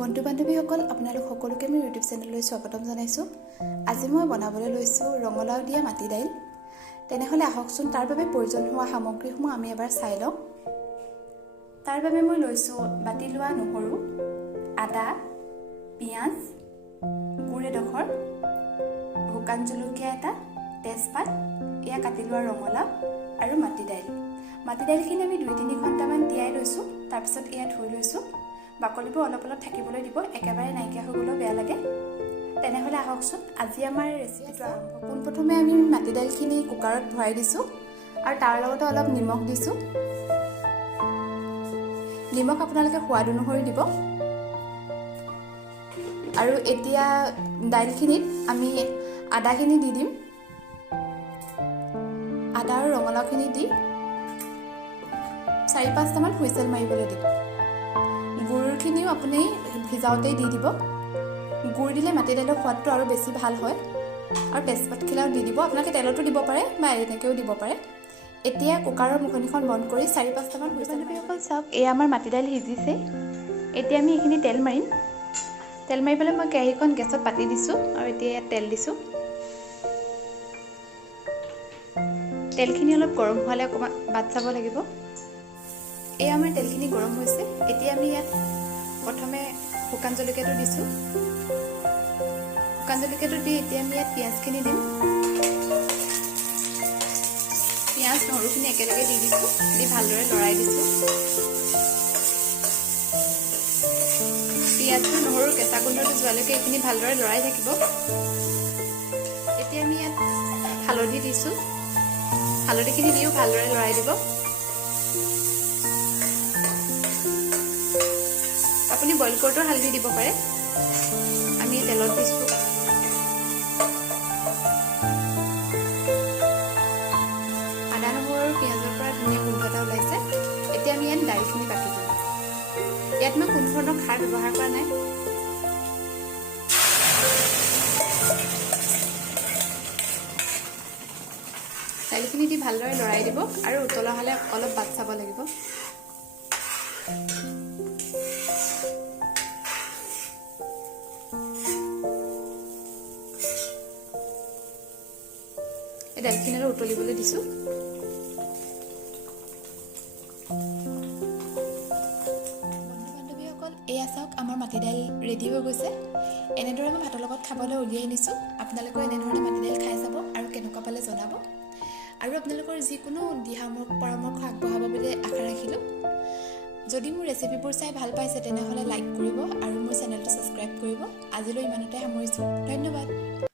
বন্ধু বান্ধৱীসকল আপোনালোক সকলোকে মোৰ ইউটিউব চেনেললৈ স্বাগতম জনাইছোঁ। আজি মই বনাবলৈ লৈছোঁ ৰঙালাও দিয়া মাটি দাইল। তেনেহ'লে আহকচোন তাৰ বাবে প্ৰয়োজন হোৱা সামগ্ৰীসমূহ আমি এবাৰ চাই লওঁ। তাৰ বাবে মই লৈছোঁ বাতি লোৱা নহৰু, আদা, পিঁয়াজ, গুড় এডোখৰ, শুকান জলকীয়া এটা, তেজপাত, এয়া কাটি লোৱা ৰঙালাও আৰু মাটি দাইল। মাটি দাইলখিনি আমি 2-3 ঘণ্টামান তিয়াই লৈছোঁ। তাৰপিছত এয়া ধুই লৈছোঁ। বাকলিবোৰ অলপ অলপ থাকিবলৈ দিব, একেবাৰে নাইকিয়া হৈ গ'লেও বেয়া লাগে। তেনেহ'লে আহকচোন আজি আমাৰ ৰেচিপিটো আৰম্ভ কৰোঁ। পোনপ্ৰথমে আমি মাটি দাইলখিনি কুকাৰত ভৰাই দিছোঁ আৰু তাৰ লগতে অলপ নিমখ দিছোঁ। নিমখ আপোনালোকে সোৱাদ অনুসৰি দিব। আৰু এতিয়া দাইলখিনিত আমি আদাখিনি দি দিম। আদা আৰু ৰঙালাওখিনি দি 4-5টামান হুইচেল মাৰিবলৈ দিম। গুড়খিনিও আপুনি ভিজাওঁতেই দি দিব। গুড় দিলে মাটি দাইলৰ সোৱাদটো আৰু বেছি ভাল হয়। আৰু তেজপাতখিলাও দি দিব। আপোনালোকে তেলতো দিব পাৰে বা এনেকৈও দিব পাৰে। এতিয়া কুকাৰৰ মুখনিখন বন্ধ কৰি 4-5টামান হুইচেল মাৰিবলৈ চাওক। এয়া আমাৰ মাটি দাইল সিজিছে। এতিয়া আমি এইখিনি তেল মাৰিম। তেল মাৰিবলৈ মই কেৰাহীখন গেছত পাতি দিছোঁ আৰু এতিয়া ইয়াত তেল দিছোঁ। তেলখিনি অলপ গৰম হোৱালে অকণমান বাট চাব লাগিব। এয়া আমাৰ তেলখিনি গৰম হৈছে। এতিয়া আমি ইয়াত প্ৰথমে শুকান জলকীয়াটো দিছোঁ। শুকান জলকীয়াটো দি এতিয়া আমি ইয়াত পিঁয়াজখিনি দিম। পিঁয়াজ নহৰুখিনি একেলগে দি দিছোঁ, দি ভালদৰে লৰাই দিছোঁ। পিঁয়াজটো নহৰু কেঁচা গোন্ধটো যোৱালৈকে এইখিনি ভালদৰে লৰাই থাকিব। এতিয়া আমি ইয়াত হালধি দিছোঁ। হালধিখিনি দিও ভালদৰে লৰাই দিব। আপুনি বইল কৰোঁতেও হালধি দিব পাৰে। আমি তেলত দিছোঁ। আদা নহৰু আৰু পিঁয়াজৰ পৰা ধুনীয়া গোন্ধ এটা ওলাইছে। এতিয়া আমি ইয়াত দাইলখিনি বাকি দিম। ইয়াত মই কোনো ধৰণৰ খাৰ ব্যৱহাৰ কৰা নাই। দাইলখিনি দি ভালদৰে লৰাই দিব আৰু উতলা হ'লে অলপ বাট চাব লাগিব। এই দাইলখিনি আৰু উতলিবলৈ দিছোঁ। বন্ধু-বান্ধৱীসকল, এয়া চাওক আমাৰ মাটি দাইল ৰেডি হৈ গৈছে। এনেদৰে মই ভাতৰ লগত খাবলৈ উলিয়াই নিছোঁ। আপোনালোকেও এনেধৰণে মাটি দাইল খাই চাব আৰু কেনেকুৱা পালে জনাব। আৰু আপোনালোকৰ যিকোনো দিহা পৰামৰ্শ আগবঢ়াব বুলি আশা ৰাখিলোঁ। যদি মোৰ ৰেচিপিবোৰ চাই ভাল পাইছে তেনেহ'লে লাইক কৰিব আৰু মোৰ চেনেলটো ছাবস্ক্ৰাইব কৰিব। আজিলৈ ইমানতে সামৰিছোঁ। ধন্যবাদ।